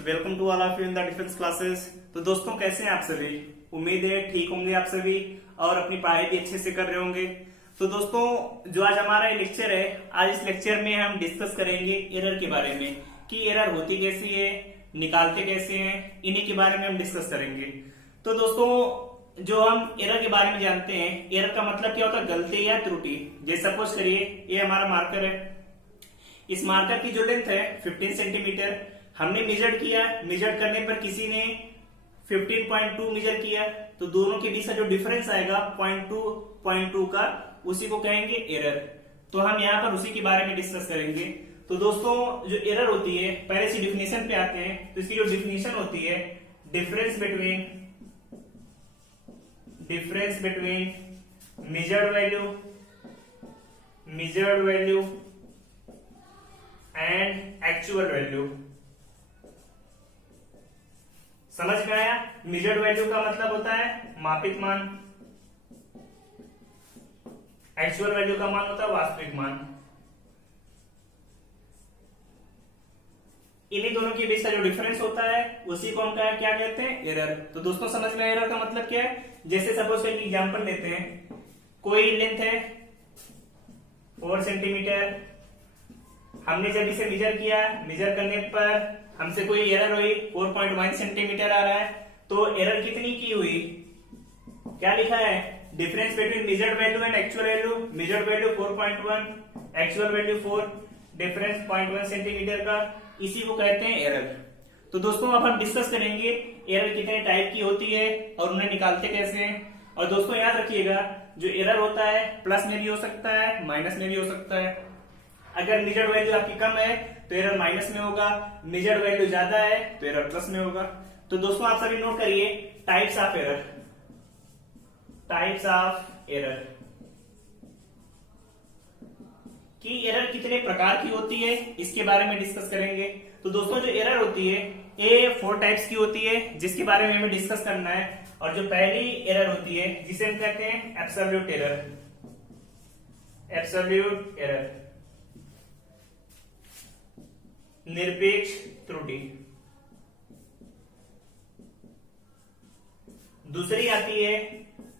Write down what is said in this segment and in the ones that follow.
Welcome to all of you in the defence classes. तो दोस्तों कैसे हैं आप सभी? उम्मीद है ठीक होंगे आप सभी और अपनी पढ़ाई भी अच्छे से कर रहे होंगे। तो दोस्तों जो आज हमारा लेक्चर है, आज इस लेक्चर में हम डिस्कस करेंगे एरर के बारे में कि एरर होती कैसी है, निकालते कैसे हैं, इन्हीं के बारे में हम डिस्कस करेंगे। तो दोस्तों जो हम एरर के बारे में जानते हैं, एरर का मतलब क्या होता है? गलती या त्रुटि। जैसे सपोज करिए ये हमारा मार्कर है, इस मार्कर की जो लेंथ है 15 सेंटीमीटर, हमने मेजर किया। मेजर करने पर किसी ने 15.2 मेजर किया, तो दोनों के बीच का जो डिफरेंस आएगा 0.2 का, उसी को कहेंगे एरर। तो हम यहाँ पर उसी के बारे में डिस्कस करेंगे। तो दोस्तों जो एरर होती है, पहले इसी डिफिनेशन पे आते हैं। तो इसकी जो डिफिनेशन होती है, difference between measured value and actual value. समझ में आया? मेजर्ड वैल्यू का मतलब होता है मापित मान, एक्चुअल वैल्यू का मान होता है वास्तविक मान। इन्हीं दोनों के बीच का जो डिफरेंस होता है उसी को हम क्या कहते हैं? एरर। तो दोस्तों समझ में एरर का मतलब क्या है? जैसे सपोज एक एग्जांपल लेते हैं, कोई लेंथ है 4 सेंटीमीटर, हमने जब इसे मेजर किया, मेजर करने पर हमसे कोई एरर हुई, 4.1 सेंटीमीटर आ रहा है। तो एरर कितनी की हुई? क्या लिखा है? Difference between measured value and actual value. Measured value 4.1, actual value 4, difference 0.1 centimetre का, इसी को कहते हैं एरर। तो दोस्तों अब हम डिस्कस करेंगे एरर कितने टाइप की होती है और उन्हें निकालते कैसे हैं। और दोस्तों याद रखिएगा, जो एरर होता है प्लस में भी हो सकता है, माइनस में भी हो सकता है। अगर मेजर्ड वैल्यू आपकी कम है तो एरर माइनस में होगा, मेजर्ड वैल्यू ज्यादा है तो एरर प्लस में होगा। तो दोस्तों आप सभी नोट करिए टाइप्स ऑफ एरर कि एरर कितने प्रकार की होती है, इसके बारे में डिस्कस करेंगे। तो दोस्तों जो एरर होती है ये 4 टाइप्स की होती है, जिसके बारे में हमें डिस्कस करना है। और जो पहली एरर होती है जिसे हम कहते हैं एब्सोल्यूट एरर, निरपेक्ष त्रुटि। दूसरी आती है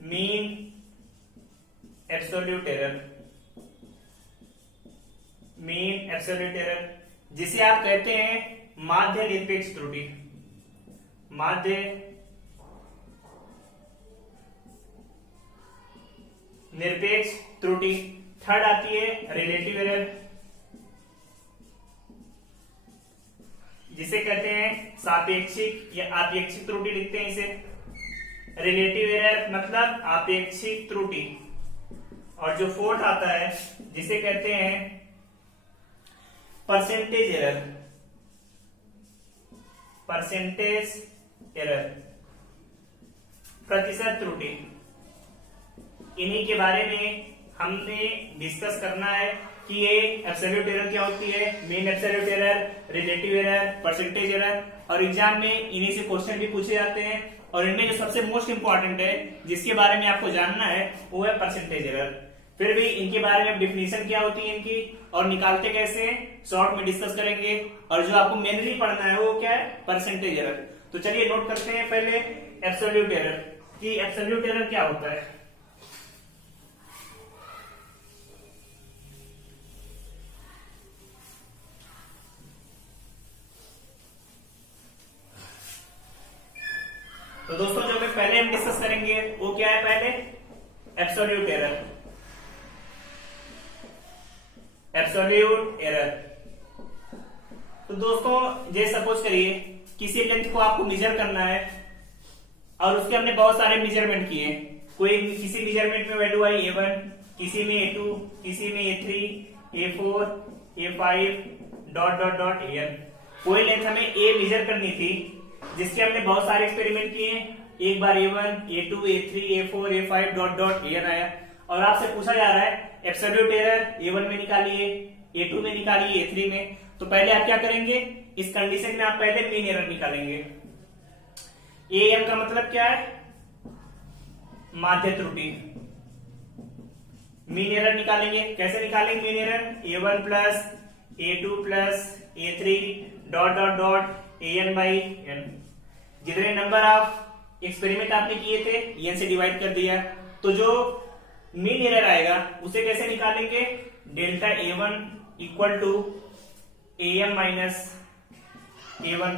मीन एब्सोल्यूट एरर, जिसे आप कहते हैं माध्य निरपेक्ष त्रुटि। थर्ड आती है रिलेटिव एरर, जिसे कहते हैं सापेक्षिक या आपेक्षिक त्रुटि लिखते हैं इसे। रिलेटिव एरर मतलब आपेक्षिक त्रुटि। और जो फोर्थ आता है जिसे कहते हैं परसेंटेज एरर, प्रतिशत त्रुटि। इन्हीं के बारे में हमने डिस्कस करना है कि ये एब्सोल्यूट एरर क्या होती है, mean absolute error, relative error, percentage error. और एग्जाम में इन्हीं से क्वेश्चन भी पूछे जाते हैं। और इनमें जो सबसे मोस्ट इंपॉर्टेंट है, जिसके बारे में आपको जानना है, वो है परसेंटेज एरर। फिर भी इनके बारे में डिफिनेशन क्या होती है इनकी और निकालते कैसे हैं, शॉर्ट में डिस्कस करेंगे। और जो आपको मेनली पढ़ना है वो क्या है? Percentage error. तो चलिए नोट करते हैं पहले एब्सोल्यूट एरर कि एब्सोल्यूट एरर क्या होता है। तो दोस्तों जो पहले हम डिस्कस करेंगे वो क्या है? पहले एब्सोल्यूट एरर। तो दोस्तों जैसे सपोज करिए किसी लेंथ को आपको मेजर करना है और उसके हमने बहुत सारे मेजरमेंट किए। किसी मेजरमेंट में वैल्यू आई A1, किसी में A2, किसी में A3, A4, A5 ... AN। कोई लेंथ हमें A मेजर करनी थी, जिसके हमने बहुत सारे एक्सपेरिमेंट किए। एक बार A1, A2, A3, A4, A5 ... AN आया। और आपसे पूछा जा रहा है एब्सोल्यूट एरर A1 में निकालिए, A2 में निकालिए, A3 में। तो पहले आप क्या करेंगे? इस कंडीशन में आप पहले मीन एरर निकालेंगे। AM का मतलब क्या है? माध्य त्रुटि। मीन एरर निकालेंगे। कैसे निकालेंगे mean error? A1 plus A2 plus A3 ... an by n। जितने नंबर ऑफ एक्सपेरिमेंट आपने किए थे n से डिवाइड कर दिया, तो जो मीन एरर आएगा उसे कैसे निकालेंगे, delta a1 equal to am minus a1।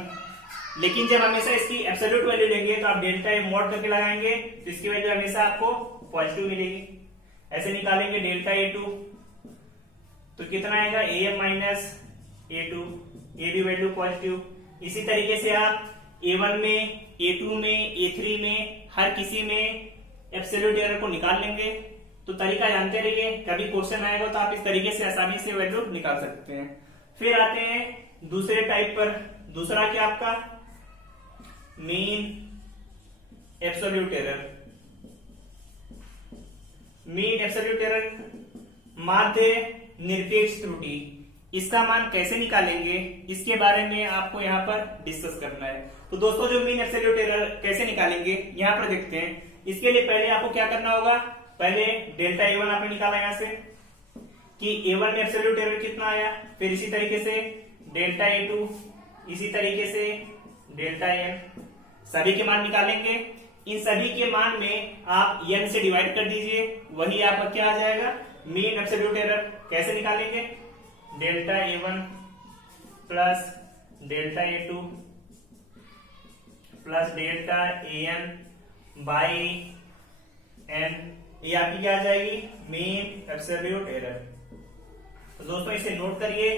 लेकिन जब हमेशा इसकी एब्सोल्यूट वैल्यू लेंगे तो आप डेल्टा ए मॉड करके लगाएंगे तो इसकी वैल्यू हमेशा आपको पॉजिटिव मिलेगी। ऐसे निकालेंगे डेल्टा a2 तो कितना आएगा am माइनस a2, ये भी वैल्यू पॉजिटिव। इसी तरीके से आप a1 में, a2 में, a3 में, हर किसी में एब्सोल्यूट एरर को निकाल लेंगे। तो तरीका जानते रहिए, कभी क्वेश्चन आएगा तो आप इस तरीके से आसानी से वैल्यू निकाल सकते हैं। फिर आते हैं दूसरे टाइप पर। दूसरा क्या आपका mean absolute error. Mean absolute error माध्य निरपेक्ष त्रुटि, इसका मान कैसे निकालेंगे इसके बारे में आपको यहाँ पर डिस्कस करना है। तो दोस्तों जो मीन एब्सोल्यूट एरर कैसे निकालेंगे यहाँ पर देखते हैं। इसके लिए पहले आपको क्या करना होगा, पहले डेल्टा a1 आपने निकाला यहां से कि a1 में एब्सोल्यूट एरर कितना आया, फिर इसी तरीके से डेल्टा a2, इसी तरीके से डेल्टा n, सभी के मान निकालेंगे। इन सभी के मान में आप n से डिवाइड कर दीजिए, वही आपका क्या आ जाएगा, मीन एब्सोल्यूट एरर। कैसे निकालेंगे, delta a1 plus delta a2 plus delta an by n, ये आपकी क्या आ जाएगी, मीन एब्सोल्यूट एरर। तो दोस्तों इसे नोट करिए,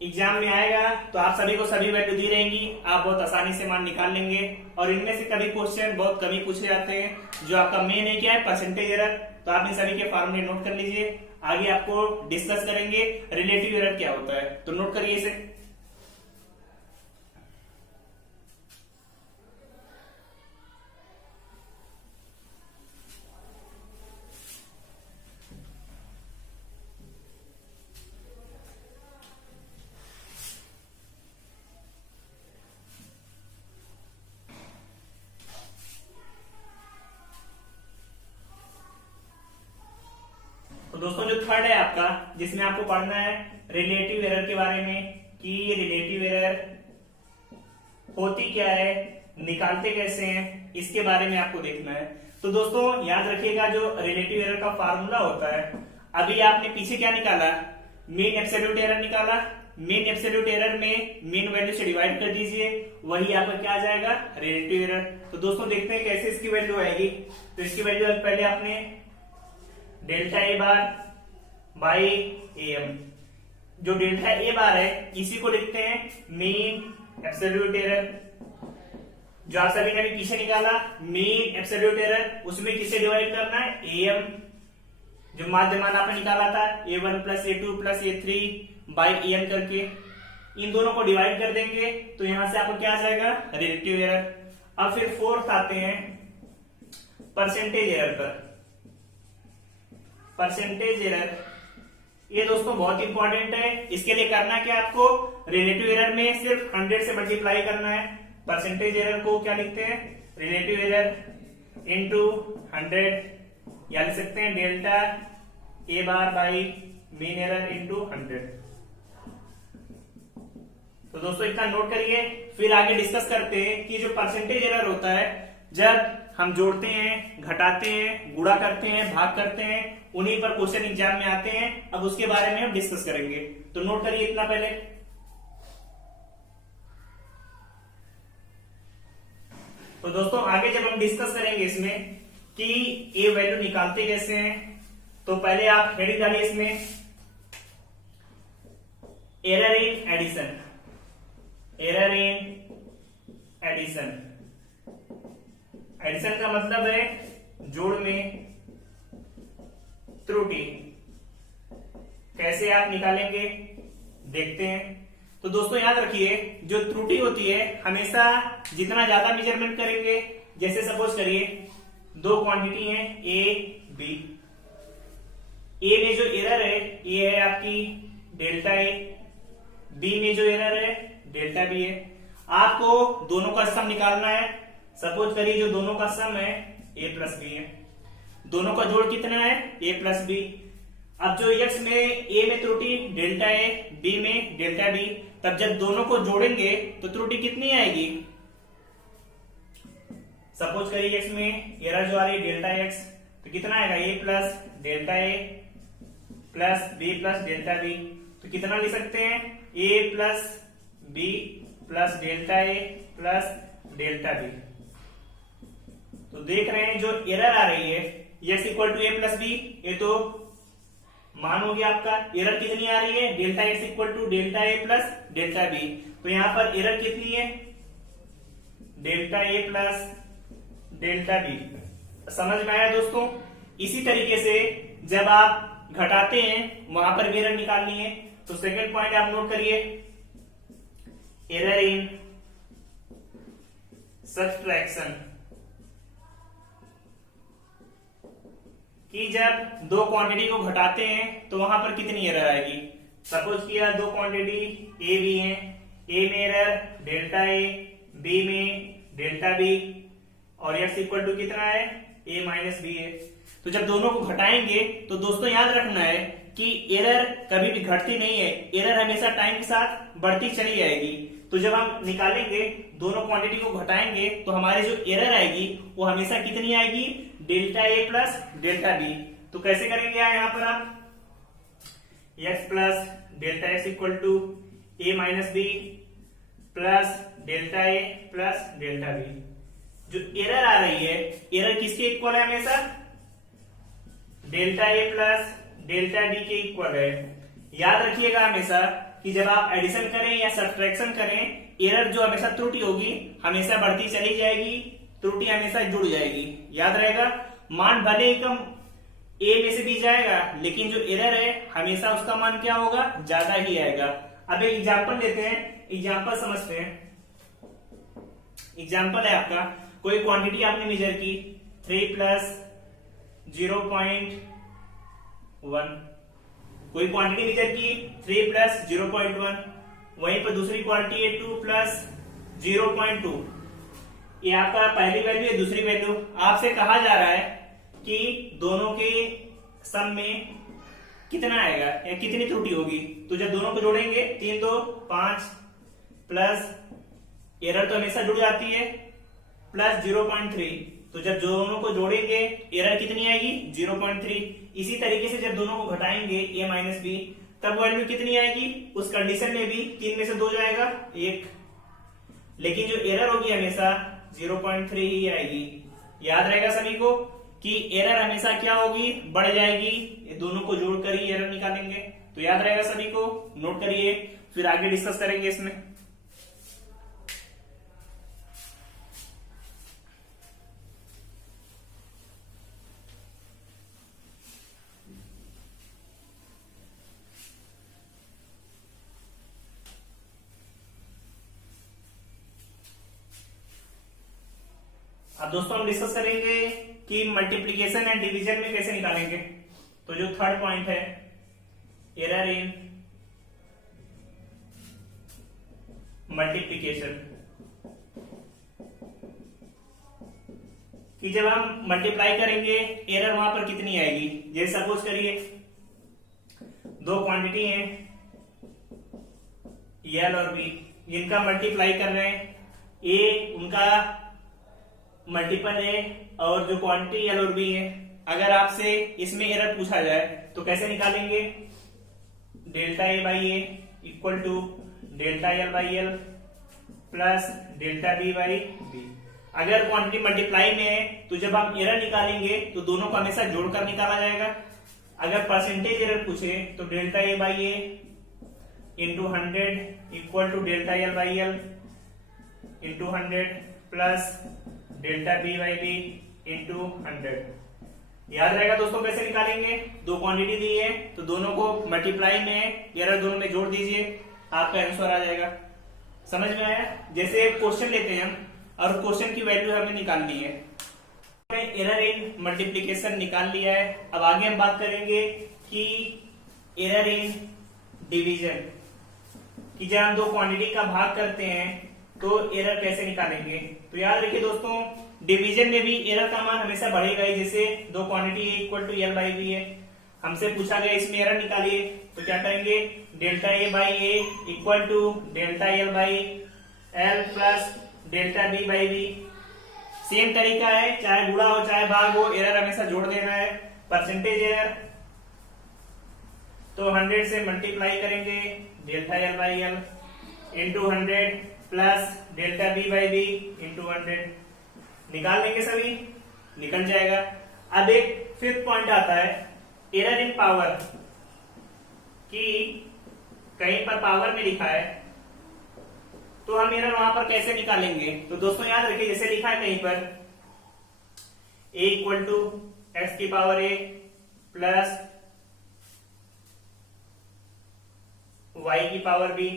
एग्जाम में आएगा तो आप सभी को सभी वैल्यू दी रहेंगी, आप बहुत आसानी से मान निकाल लेंगे। और इनमें से कभी क्वेश्चन बहुत कभी पूछे जाते हैं। जो आपका मेन है क्या है, परसेंटेज एरर, तो आप इन सभी के फॉर्मूले नोट कर लीजिए। आगे आपको डिस्कस करेंगे रिलेटिव एरर क्या होता है, तो नोट करिए इसे। दोस्तों जो थर्ड है आपका, जिसमें आपको पढ़ना है रिलेटिव एरर के बारे में कि रिलेटिव एरर होती क्या है, निकालते कैसे हैं, इसके बारे में आपको देखना है। तो दोस्तों याद रखिएगा जो रिलेटिव एरर का फार्मूला होता है, अभी आपने पीछे क्या निकाला, मीन एब्सोल्यूट एरर निकाला। मीन एब्सोल्यूट एरर में मीन वैल्यू से डिवाइड कर दीजिए, वही आपका क्या आ जाएगा, रिलेटिव एरर। तो दोस्तों देखते हैं कैसे इसकी वैल्यू आएगी। तो इसकी वैल्यू पहले आपने delta A bar by M, जो डेल्टा ए बार है इसी को लिखते हैं मीन एब्सोल्यूट एरर। जो आप सभी ने भी पीछे निकाला मीन एब्सोल्यूट एरर, उसमें किसे डिवाइड करना है, एम। जो माध्यमान आपने निकाला था a1 plus a2 plus a3 by M करके, इन दोनों को डिवाइड कर देंगे तो यहां से आपको क्या आ जाएगा, रिलेटिव एरर। अब फिर फोर्थ आते हैं परसेंटेज एरर पर। परसेंटेज एरर ये दोस्तों बहुत इंपॉर्टेंट है। इसके लिए करना क्या आपको, रिलेटिव एरर में सिर्फ 100 से मल्टीप्लाई करना है। परसेंटेज एरर को क्या लिखते हैं, रिलेटिव एरर इनटू 100, या लिख सकते हैं delta A bar by mean error into 100। तो दोस्तों इतना नोट करिए, फिर आगे डिस्कस करते हैं कि जो परसेंटेज एरर होता है, जब हम जोड़ते हैं, घटाते हैं, गुणा करते हैं, भाग करते हैं, उन्हीं पर क्वेश्चन एग्जाम में आते हैं। अब उसके बारे में हम डिस्कस करेंगे, तो नोट करिए इतना पहले। तो दोस्तों आगे जब हम डिस्कस करेंगे इसमें कि ए वैल्यू निकालते कैसे हैं, तो पहले आप हेडिंग डालिए इसमें, error in addition. Error in addition, addition का मतलब है जोड़ में त्रुटि। कैसे आप निकालेंगे देखते हैं। तो दोस्तों याद रखिए जो त्रुटि होती है हमेशा जितना ज्यादा मेजरमेंट करेंगे, जैसे सपोज करिए दो क्वांटिटी है ए बी, ए में जो एरर है ये है आपकी डेल्टा ए, बी में जो एरर है डेल्टा बी है। आपको दोनों का सम निकालना है। सपोज करिए जो दोनों का सम है ए प्लस बी है, दोनों का जोड़ कितना है ए प्लस बी। अब जो एक्स में ए में त्रुटि डेल्टा ए, बी में डेल्टा बी, तब जब दोनों को जोड़ेंगे तो त्रुटि कितनी आएगी? सपोज करिए एक्स में एरर जो आ रही है डेल्टा एक्स, तो कितना आएगा? A plus delta A plus B plus delta B. तो कितना लिख सकते हैं? A plus B plus delta A plus delta B. तो देख रहे हैं जो एरर आ रही है X equal to A plus B, ये तो मान हो गया आपका। एरर कितनी आ रही है? Delta X equal to delta A plus delta B. तो यहां पर एरर कितनी है? Delta A plus delta B. समझ में आया दोस्तों? इसी तरीके से जब आप घटाते हैं वहां पर भी एरर निकालनी है। तो सेकंड पॉइंट आप नोट करिए, एरर इन सब्ट्रैक्शन, कि जब दो क्वांटिटी को घटाते हैं तो वहां पर कितनी एरर आएगी। सपोज किया दो क्वांटिटी ए बी है, ए में एरर डेल्टा ए, बी में डेल्टा बी, और एक्स इक्वल टू कितना है? ए माइनस बी है। तो जब दोनों को घटाएंगे तो दोस्तों याद रखना है कि एरर कभी भी घटती नहीं है, एरर हमेशा टाइम के साथ बढ़ती चली जाएगी। तो जब हम निकालेंगे दोनों क्वांटिटी को घटाएंगे तो हमारी जो एरर आएगी वो हमेशा कितनी आएगी? Delta A plus delta B. तो कैसे करेंगे यहाँ पर आप? X plus delta X equal to A minus B plus delta A plus delta B. जो एरर आ रही है, एरर किसके इक्वल है? हमेशा delta A plus delta B के इक्वल है। याद रखिएगा हमेशा कि जब आप एडिशन करें या सब्ट्रैक्शन करें, एरर जो हमेशा त्रुटि होगी हमेशा बढ़ती चली जाएगी, त्रुटि हमेशा जुड़ जाएगी। याद रहेगा, मान भले ही कम ए में से बी जाएगा, लेकिन जो एरर है हमेशा उसका मान क्या होगा? ज्यादा ही आएगा। अब एक एग्जांपल लेते हैं, एग्जांपल समझते हैं। एग्जांपल है आपका, कोई क्वांटिटी आपने मेजर की 3 प्लस 0.1, कोई क्वांटिटी मेजर की 3 प्लस 0.1, वहीं पर दूसरी क्वांटिटी है 2 प्लस 0.2। ये आपका पहली वैल्यू है, दूसरी वैल्यू। आपसे कहा जा रहा है कि दोनों के सम में कितना आएगा या कितनी त्रुटि होगी। तो जब दोनों को जोड़ेंगे 3 2 5 प्लस एरर तो हमेशा जुड़ जाती है प्लस 0.3। तो जब दोनों को जोड़ेंगे एरर कितनी आएगी? 0.3। इसी तरीके से जब दोनों को घटाएंगे ए माइनस बी, तब वैल्यू कितनी आएगी? उस कंडीशन में भी 3 में से 2 जाएगा 1, लेकिन जो एरर होगी हमेशा 0.3 ही आएगी। याद रहेगा सभी को कि एरर हमेशा क्या होगी? बढ़ जाएगी। ये दोनों को जोड़कर ही एरर निकालेंगे। तो याद रहेगा सभी को, नोट करिए, फिर आगे डिस्कस करेंगे इसमें। अब दोस्तों हम डिस्कस करेंगे कि मल्टीप्लीकेशन एंड डिवीजन में कैसे निकालेंगे। तो जो थर्ड पॉइंट है, एरर इन मल्टीप्लीकेशन, कि जब हम मल्टीप्लाई करेंगे एरर वहां पर कितनी आएगी। जैसे सपोज करिए दो क्वांटिटी हैं एल और बी, इनका मल्टीप्लाई कर रहे हैं, ए उनका मल्टीपल है और जो क्वांटिटी एल और बी है। अगर आपसे इसमें एरर पूछा जाए तो कैसे निकालेंगे? Delta A by A equal to delta L by L plus delta B by B. अगर क्वांटिटी मल्टीप्लाई में है तो जब हम एरर निकालेंगे तो दोनों को हमेशा जोड़कर निकाला जाएगा। अगर परसेंटेज एरर पूछे तो delta A by A into 100 equal to delta L by L into 100 plus delta B by B into 100। याद रहेगा दोस्तों कैसे निकालेंगे? दो क्वांटिटी दी है तो दोनों को मल्टीप्लाई में एरर दोनों में जोड़ दीजिए, आपका आंसर आ जाएगा। समझ में आया? जैसे क्वेश्चन लेते हैं हम और क्वेश्चन की वैल्यू हमें निकालनी है। एरर इन मल्टीप्लीकेशन निकाल लिया है। अब आगे हम बात करेंगे कि एरर इन डिवीजन, कि जब हम दो क्वांटिटी का भाग करते हैं तो एरर कैसे निकालेंगे। तो याद रखिए दोस्तों, डिवीजन में भी एरर का मान हमेशा बढ़ेगा ही। जैसे दो quantity A equal to L by B है, हमसे पूछा गया इसमें एरर निकालिए, तो क्या करेंगे? Delta A by A equal to delta L by L plus delta B by B. Same तरीका है, चाहे गुणा हो चाहे भाग हो, एरर हमेशा जोड़ देना है। परसेंटेज एरर तो 100 से मल्टीप्लाई करेंगे delta L by L into 100 plus delta B by B into 100। निकाल लेंगे सभी, निकल जाएगा। अब एक फिफ्थ पॉइंट आता है एरर इन पावर, कि कहीं पर पावर में लिखा है तो हम एरर वहां पर कैसे निकालेंगे। तो दोस्तों याद रखिए, जैसे लिखा है कहीं पर a इक्वल टू एक्स की पावर a प्लस y की पावर b,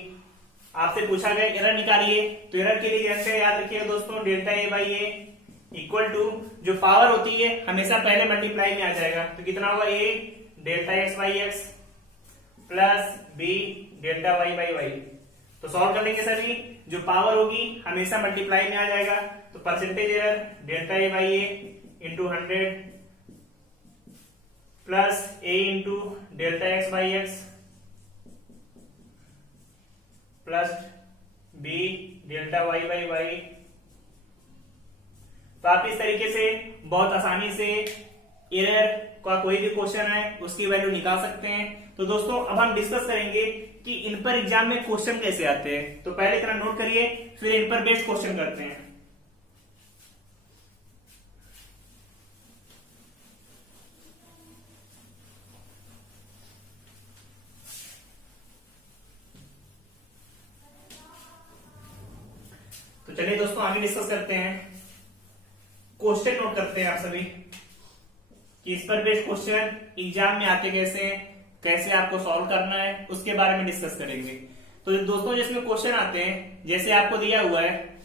आपसे पूछा गया एरर निकालिए। तो एरर के लिए जैसे याद रखिएगा दोस्तों, delta a by a equal to जो पावर होती है हमेशा पहले मल्टीप्लाई में आ जाएगा। तो कितना होगा a delta x by X plus b delta y by Y. तो सॉल्व कर लेंगे सभी, जो पावर होगी हमेशा मल्टीप्लाई में आ जाएगा। तो percentage error delta a by a into 100 plus a into delta x by X plus b delta y by Y. तो आप इस तरीके से बहुत आसानी से एरर का कोई भी क्वेश्चन है उसकी वैल्यू निकाल सकते हैं। तो दोस्तों अब हम डिस्कस करेंगे कि इन पर एग्जाम में क्वेश्चन कैसे आते हैं। तो पहले इतना नोट करिए, फिर इन पर बेस्ड क्वेश्चन करते हैं। तो चलिए दोस्तों आगे डिस्कस करते हैं, क्वेश्चन नोट करते हैं आप सभी कि इस पर बेस्ड क्वेश्चन एग्जाम में आते कैसे हैं, कैसे आपको सॉल्व करना है, उसके बारे में डिस्कस करेंगे। तो दोस्तों जिसमें क्वेश्चन आते हैं, जैसे आपको दिया हुआ है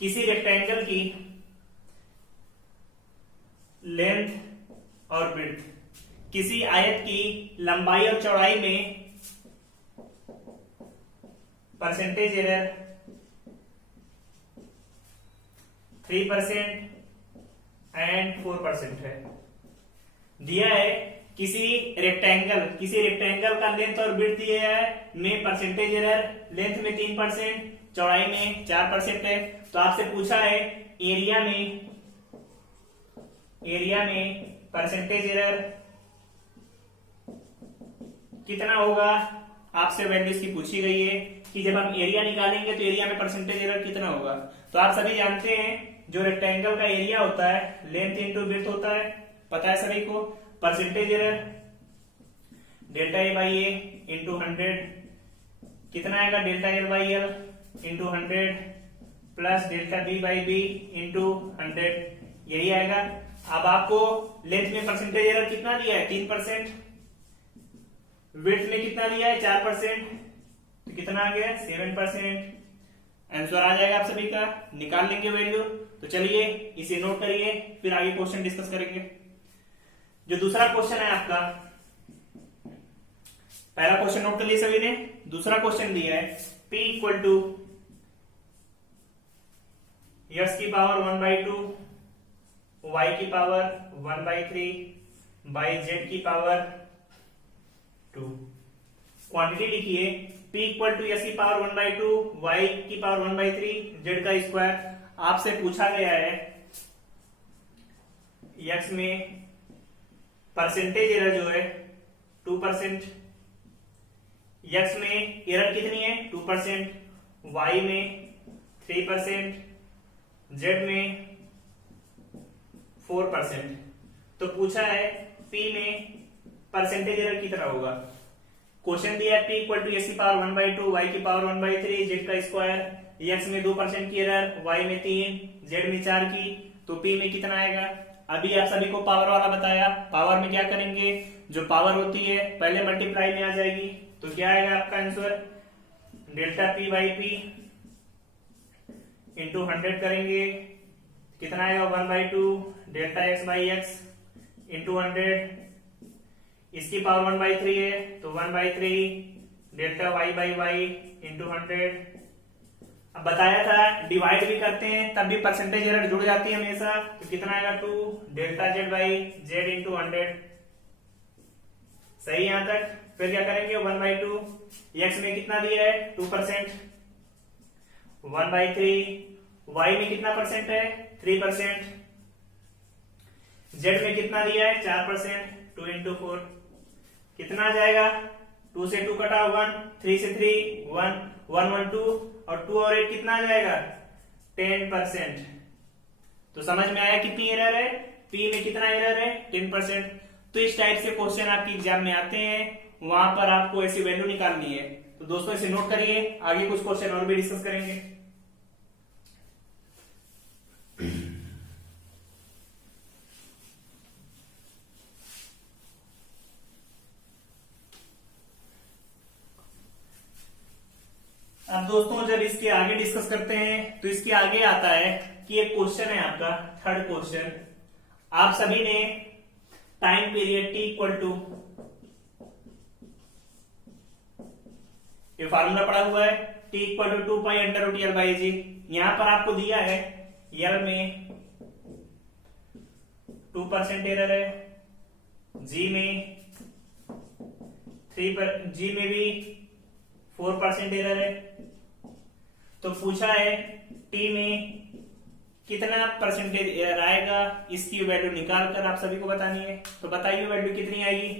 किसी रेक्टेंगल की लेंथ और ब्रेड्थ, किसी आयत की लंबाई और चौड़ाई में परसेंटेज एरर 3% एंड 4% है। दिया है किसी रेक्टेंगल का लेंथ और ब्रेड्थ दिया है में परसेंटेज एरर लेंथ में 3%, चौड़ाई में 4% है। तो आपसे पूछा है एरिया में परसेंटेज एरर कितना होगा। आपसे वैल्यू इसकी पूछी गई है कि जब हम एरिया निकालेंगे तो एरिया में परसेंटेज एरर कितना होगा। तो आप सभी जानते हैं जो रेक्टेंगल का एरिया होता है लेंथ इंटू ब्रेड्थ होता है, पता है सभी को। Percentage error delta A by A into 100 कितना आएगा, delta L by L into 100 plus delta B by B into 100, यही आएगा। अब आपको लेंथ में परसेंटेज एरर कितना दिया है 3%, विड्थ में कितना दिया है 4%, तो कितना आ गया 7%। आंसर आ जाएगा आप सभी का, निकाल लेंगे वैल्यू। तो चलिए इसे नोट करिए, फिर आगे क्वेश्चन डिस्कस करेंगे। जो दूसरा क्वेश्चन है आपका, पहला क्वेश्चन नोट कर लिया सभी ने, दूसरा क्वेश्चन दिया है P इक्वल टू एक्स की पावर 1/2 y की पावर 1/3 बाई z की पावर 2। क्वांटिटी लिखिए P इक्वल टू एक्स की पावर 1/2 y की पावर 1/3 z का स्क्वायर। आपसे पूछा गया है x में परसेंटेज एरर जो है 2%, x में एरर कितनी है 2%, y में 3%, z में 4%। तो पूछा है p में परसेंटेज एरर कितना होगा। क्वेश्चन दिया है p इक्वल टू एक्स की पावर 1/2 y की पावर 1/3 z का स्क्वायर, x में 2% की एरर, y में 3, z में 4 की, तो p में कितना आएगा। अभी आप सभी को पावर वाला बताया, पावर में क्या करेंगे, जो पावर होती है पहले मल्टीप्लाई में आ जाएगी। तो क्या आएगा आपका answer, delta p by P into 100 करेंगे, कितना आएगा 1/2 delta x by X into 100, इसकी पावर 1/3 है तो 1/3 delta y by Y into 100। अब बताया था डिवाइड भी करते हैं तब भी परसेंटेज एरर जुड़ जाती है हमेशा। तो कितना आएगा 2 delta z by z into 100। सही यहां तक। फिर क्या करेंगे 1/2, x में कितना दिया है 2%, 1/3, y में कितना परसेंट है 3%, z में कितना दिया है 4%, 2 into 4 कितना आ जाएगा, 2 से 2 कटा 1, 3 से 3 1, 1 1 2 और 2 और 8 कितना आ जाएगा 10%। तो समझ में आया कितनी एरर है, P में कितना एरर है 10%। तो इस टाइप से क्वेश्चन आपके एग्जाम में आते हैं, वहां पर आपको ऐसी वैल्यू निकालनी है। तो दोस्तों इसे नोट करिए, आगे कुछ क्वेश्चन और भी डिस्कस करेंगे। अब दोस्तों जब इसके आगे डिस्कस करते हैं तो इसके आगे आता है कि एक क्वेश्चन है आपका थर्ड क्वेश्चन। आप सभी ने time period T equal to, ये फार्मूला पड़ा हुआ है, T equal to 2 pi under root L by G. यहां पर आपको दिया है एल में 2% एरर है, जी में 3%, जी में भी 4% एरर है। तो पूछा है टी में कितना परसेंटेज एरर आएगा, इसकी वैल्यू निकाल कर आप सभी को बतानी है। तो बताइए वैल्यू कितनी आएगी।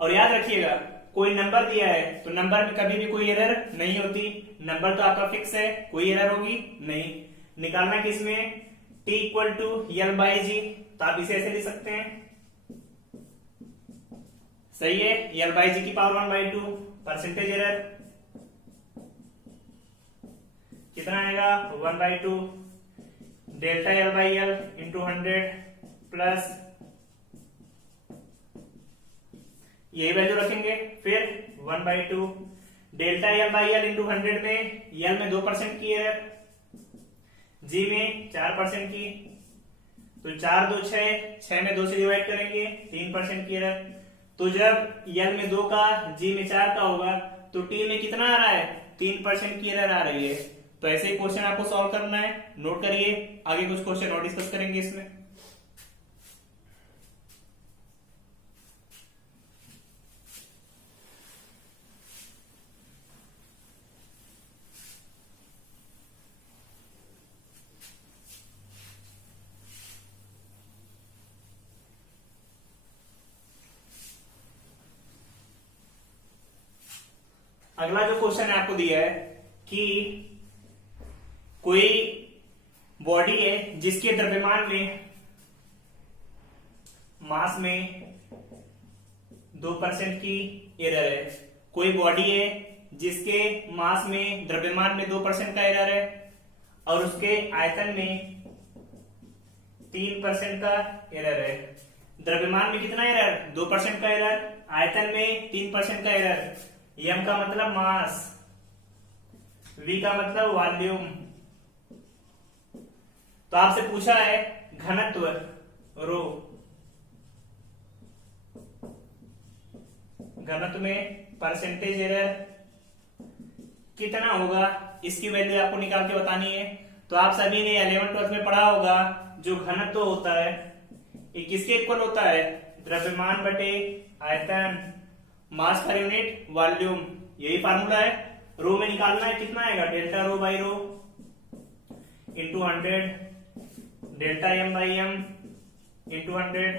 और याद रखिएगा कोई नंबर दिया है तो नंबर में कभी भी कोई एरर नहीं होती, नंबर तो आपका फिक्स है, कोई एरर होगी नहीं। निकालना किस में, T equal to L by G. तो आप इसे ऐसे लिख सकते हैं, सही है, एल बाई जी की पावर 1/2 परसेंटेज एरर कितना आएगा 1/2 delta L by L into 100 plus यही वैल्यू रखेंगे, फिर 1/2 delta L by L into 100 में एल में 2% की एरर, जी में 4% की। तो 4 2 6 में 2 से डिवाइड करेंगे 3% की एरर। तो जब एल में 2 का जी में 4 का होगा तो टी में कितना आ रहा है 3% की एरर आ रही है। तो ऐसे ही क्वेश्चन आपको सॉल्व करना है, नोट करिए, आगे कुछ क्वेश्चन और डिस्कस करेंगे इसमें। अगला जो क्वेश्चन है आपको दिया है कि कोई बॉडी है जिसके द्रव्यमान में मास में 2% की एरर है। कोई बॉडी है जिसके मास में द्रव्यमान में 2% का एरर है और उसके आयतन में 3% का एरर है। द्रव्यमान में कितना एरर 2% का एरर, आयतन में 3% का एरर। एम का मतलब मास, वी का मतलब वॉल्यूम। तो आपसे पूछा है घनत्व रो, घनत्व में परसेंटेज एरर कितना होगा, इसकी वैल्यू आपको निकाल के बतानी है। तो आप सभी ने 11th-12th में पढ़ा होगा जो घनत्व होता है ये किसके इक्वल होता है, द्रव्यमान बटे आयतन, मास पर यूनिट वॉल्यूम, यही फार्मूला है। रो में निकालना है कितना आएगा, delta rho by rho into 100 delta M by M into 100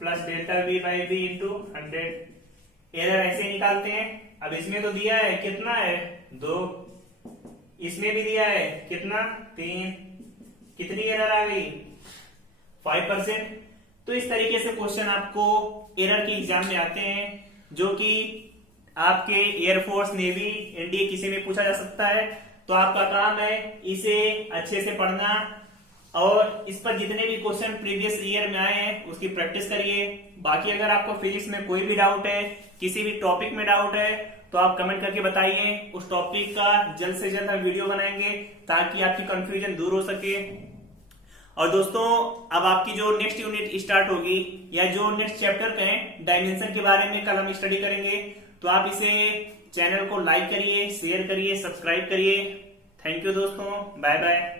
plus delta V by V into 100। Error ऐसे निकालते हैं। अब इसमें तो दिया है कितना है 2, इसमें भी दिया है कितना 3, कितनी एरर आ गई 5%। तो इस तरीके से क्वेश्चन आपको एरर के एग्जाम में आते हैं जो कि आपके एयरफोर्स, नेवी, एनडीए किसी में पूछा जा सकता है। तो आपका काम है इसे अच्छे से पढ़ना और इस पर जितने भी क्वेश्चन प्रीवियस ईयर में आए हैं उसकी प्रैक्टिस करिए। बाकी अगर आपको फिजिक्स में कोई भी डाउट है, किसी भी टॉपिक में डाउट है तो आप कमेंट करके बताइए, उस टॉपिक का जल्द से जल्द हम वीडियो बनाएंगे ताकि आपकी कंफ्यूजन दूर हो सके। और दोस्तों अब आपकी जो नेक्स्ट यूनिट स्टार्ट होगी या जो नेक्स्ट चैप्टर का है डायमेंशन के बारे में कल हम स्टडी करेंगे। तो आप इसे चैनल को लाइक करिए, शेयर करिए, सब्सक्राइब करिए। थैंक यू दोस्तों, बाय बाय।